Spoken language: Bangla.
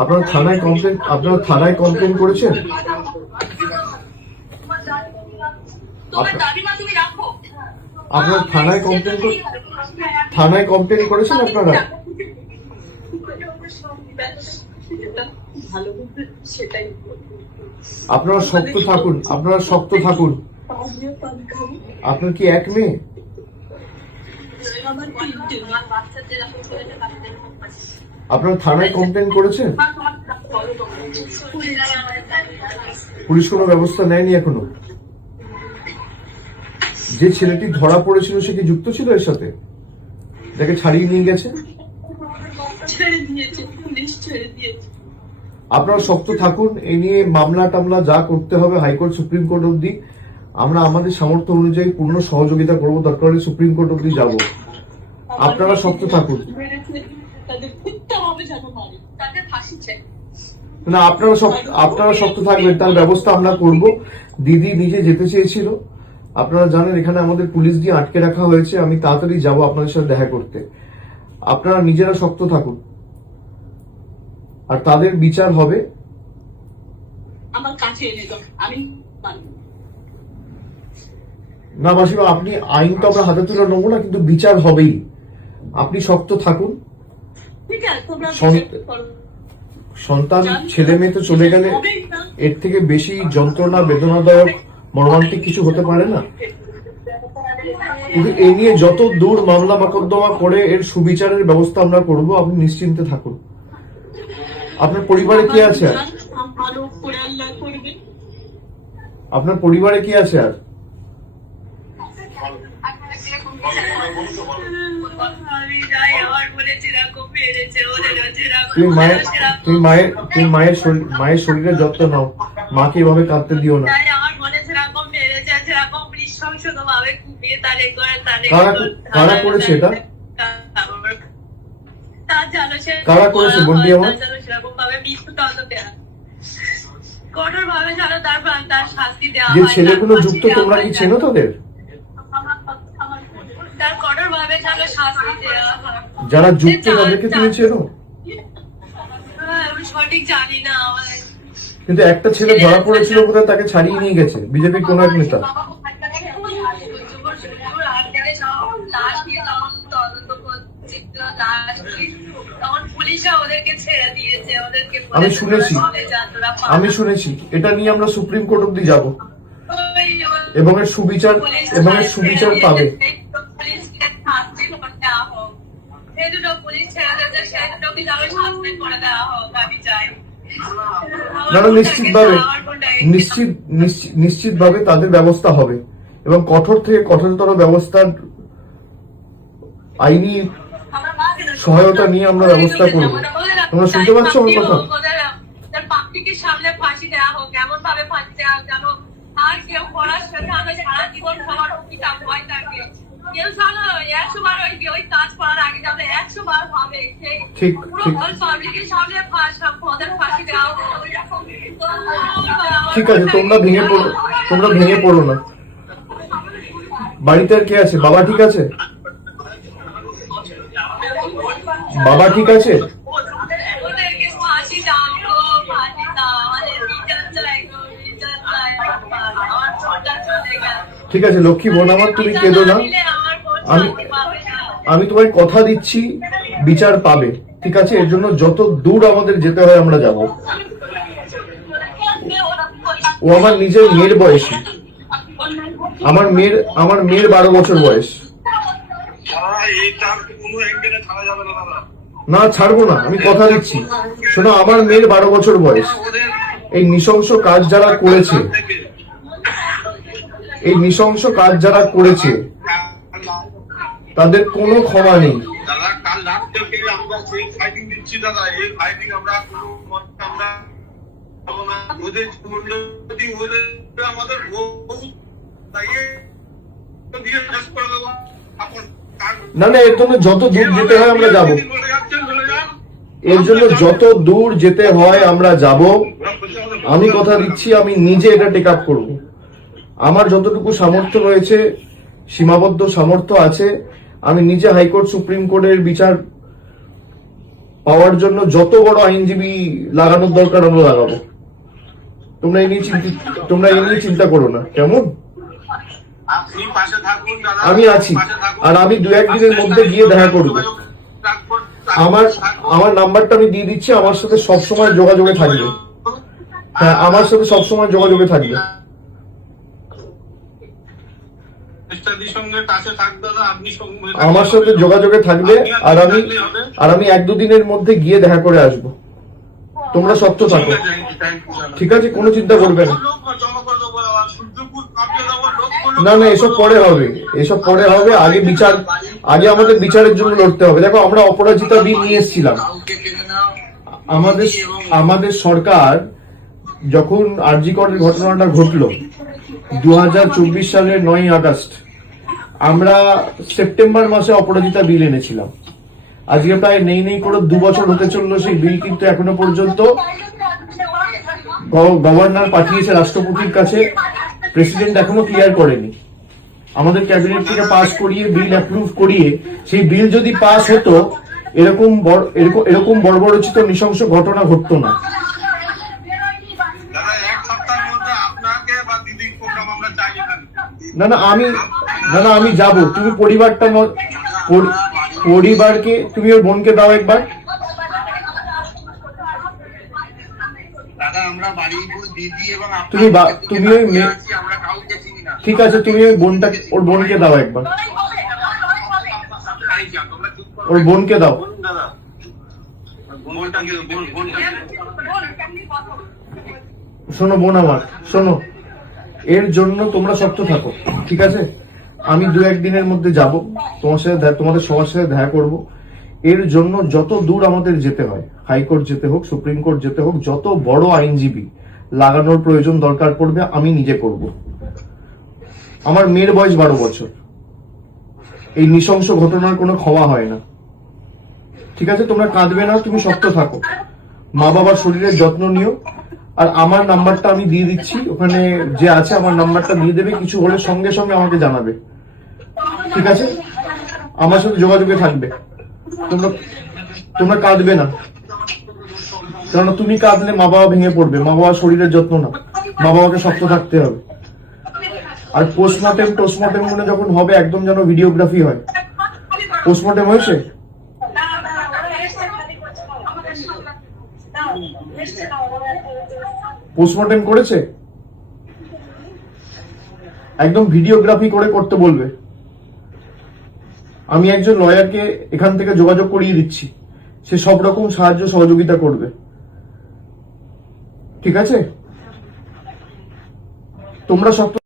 আপনারা থানায় কমপ্লেন করেছেন? আপনারা থানায় কমপ্লেন করেছেন আপনারা? আপনারা শক্ত থাকুন, আপনার কি এক মেয়ে? আপনারা থানায় কমপ্লেন করেছেন? পুলিশ কোনো ব্যবস্থা নেয়নি এখনো? যে ছেলেটি ধরা পড়েছিল সে কি যুক্ত ছিল এর সাথে? যাকে ছাড়িয়ে নিয়ে গেছে? আপনারা শক্ত থাকুন, এই নিয়ে মামলা টামলা যা করতে হবে হাইকোর্ট সুপ্রিম কোর্ট অব্দি আমরা আমাদের সামর্থ্য অনুযায়ী পূর্ণ সহযোগিতা করবো, দরকার হলে সুপ্রিম কোর্ট অব্দি যাবো। আপনারা শক্ত থাকুন। না, আপনারা শক্ত থাকবেন, তার ব্যবস্থা আমরা করব। দিদি নিজে যেতে চেয়েছিল, আপনারা জানেন এখানে আমাদের পুলিশ দিয়ে আটকে রাখা হয়েছে, আমি তাড়াতাড়ি যাব আপনাদের সাথে দেখা করতে। আপনারা নিজেরা শক্ত থাকুন, আর তাদের বিচার হবে। আমার কাছে এনে দাও, আমি না মাসিমা, আপনি আইন তো আমরা হাতে তুলে নেবো না, কিন্তু বিচার হবেই। আপনি শক্ত থাকুন। সন্তান ছেলে মেয়ে তো চলে গেলে এর থেকে বেশি যন্ত্রণা, বেদনাদায়ক, মর্মান্তিক কিছু হতে পারে না। কিন্তু এই নিয়ে যত দূর মামলা মোকদ্দমা করে এর সুবিচারের ব্যবস্থা আমরা করব, আপনি নিশ্চিন্তে থাকুন। আপনার পরিবারে কি আছে আর? আপনার পরিবারে কি আছে আর? তুমি মায়ের শরীরের যত্ন নাও, মাকে এভাবে কাঁদতে দিও না। কারা করেছে এটা? কারা করেছে বন্দি আমার? যে ছেলেগুলো যুক্ত, তোমরা কি চেনো তাদের? যারা যুক্ত তাদেরকে তুমি চেনো? সঠিক জানি না, কিন্তু একটা ছেলে ধরা পড়েছিল কোথায়, তাকে ছাড়িয়ে নিয়ে গেছে বিজেপির কোন এক নেতা। আমি শুনেছি এটা নিয়ে আমরা সুপ্রিম কোর্ট অব্দি যাব, এবং এর সুবিচার পাবে। নিশ্চিতভাবে তাদের ব্যবস্থা হবে, এবং কঠোর থেকে কঠোরতর ব্যবস্থার আইনি সহায়তা নিয়ে আমরা ব্যবস্থা করব। তোমরা শুনতে পাচ্ছ আমার কথা? সামনে ফাঁসি দেওয়া হোক, এমন ভাবে ফাঁসি দেওয়া হোক যেন আর কেউ পড়ার সাথে আমি সারা জীবন খাবার ভয় থাকে। কেউ জানো 100 বার ওই কাজ করার আগে যাবে 100 বার ভাবে ঠিক আছে, তোমরা ভেঙে পড়ো না। বাড়িতে আর কে আছে? বাবা ঠিক আছে? বাবা ঠিক আছে? ঠিক আছে লক্ষ্মী বোন আমার, তুমি কেঁদো না। আমি তোমায় কথা দিচ্ছি বিচার পাবে, ঠিক আছে? এর জন্য যত দূর আমাদের যেতে হয় আমরা যাব। ও আমার নিজের মেয়ের বয়সী, আমার মেয়ের 12 বছর বয়স। না ছাড়বো না, আমি কথা দিচ্ছি। শোনো, আমার মেয়ের 12 বছর বয়স। এই নৃশংস কাজ যারা করেছে তাদের কোনো ক্ষমা নেই। না এর জন্য যত দূর যেতে হয় আমরা যাব, আমি কথা দিচ্ছি, আমি নিজে এটা টেক আপ করবো। আমার যতটুকু সামর্থ্য রয়েছে, সীমাবদ্ধ সামর্থ্য আছে, আমি নিজে হাইকোর্ট সুপ্রিম কোর্টের বিচার পাওয়ার জন্য যত বড় আইনজীবী লাগানোর দরকার আমরা লাগাবো। তোমরা এই নিয়ে চিন্তা করো না, কেমন? আপনি পাশে থাকুন দাদা, আমি আছি, পাশে থাকুন। আর আমি 2-1 দিনের মধ্যে গিয়ে দেখা করবো। আমার নাম্বারটা আমি দিয়ে দিচ্ছি, আমার সাথে সবসময় যোগাযোগে থাকবে। হ্যাঁ, আমার সাথে সবসময় যোগাযোগে থাকবে। আমার সাথে যোগাযোগে থাকবে, আর আমি 1-2 দিনের মধ্যে গিয়ে দেখা করে আসবো। তোমরা শক্ত থাকো, ঠিক আছে? কোনো চিন্তা করবে না। না না, এসব পরে হবে, এসব পরে হবে। আগে আমাদের বিচারের জন্য লড়তে হবে। দেখো, আমরা অপরাজিতা বিল নিয়ে এসেছিলাম। আমাদের সরকার যখন আরজি করের ঘটনাটা ঘটলো 2024 সালের 9ই আগস্ট, আমরা সেপ্টেম্বর মাসে অপরাজিতা বিল এনেছিলাম। আজকে প্রায় নেই করে 2 বছর হতে চললো সেই বিল, কিন্তু এখনো পর্যন্ত গভর্নর পাঠিয়েছে রাষ্ট্রপতির কাছে, প্রেসিডেন্ট এখনো ক্লিয়ার করেনি। আমাদের ক্যাবিনেট থেকে পাস করিয়ে, বিল অ্যাপ্রুভ করিয়ে, সেই বিল যদি পাস হতো, এরকম বর্বরচিত নৃশংস ঘটনা ঘটতো না। না না, আমি যাব। তুমি পরিবারকে, তুমি ওর বোনকে দাও একবার। তুমি ওই ঠিক আছে, তুমি ওর বোনকে দাও একবার, ওর বোনকে দাও। শোনো বোন আমার, শোনো, এর জন্য তোমরা শক্ত থাকো, ঠিক আছে? আমি 2-1 দিনের মধ্যে যাব, তোমাদের সবার সাথে দেখা করব। এর জন্য যত দূর আমাদের যেতে হয়, হাইকোর্ট যেতে হোক, সুপ্রিম কোর্ট যেতে হোক, যত বড় আইনজীবী লাগানোর প্রয়োজন দরকার পড়বে, আমি নিজে করব। আমার মেয়ের বয়স 12 বছর। এই নৃশংস ঘটনার কোনো ক্ষমা হয় না, ঠিক আছে? তোমরা কাঁদবে না, তুমি শক্ত থাকো, মা বাবার শরীরের যত্ন নিও। আর আমার নাম্বারটা আমি দিয়ে দিচ্ছি, ওখানে যে আছে আমার নাম্বারটা দিয়ে দেবে। কিছু হলে সঙ্গে সঙ্গে আমাকে জানাবে, ঠিক আছে? আমার সাথে যোগাযোগে থাকবে। তোমরা কাঁদবে না, কেননা তুমি কাঁদলে মা বাবা ভেঙে পড়বে। মা বাবার শরীরের যত্ন না, মা বাবাকে শক্ত থাকতে হবে। আর পোস্টমর্টেম মনে যখন হবে, একদম যেন ভিডিওগ্রাফি হয়। পোস্টমর্টেম হয়েছে? পোস্টমর্টেম করেছে? একদম ভিডিওগ্রাফি করে করতে বলবে। আমি একজন লয়ারকে এখান থেকে যোগাযোগ করিয়ে দিচ্ছি, সে সব রকম সাহায্য সহযোগিতা করবে, ঠিক আছে? তোমরা সব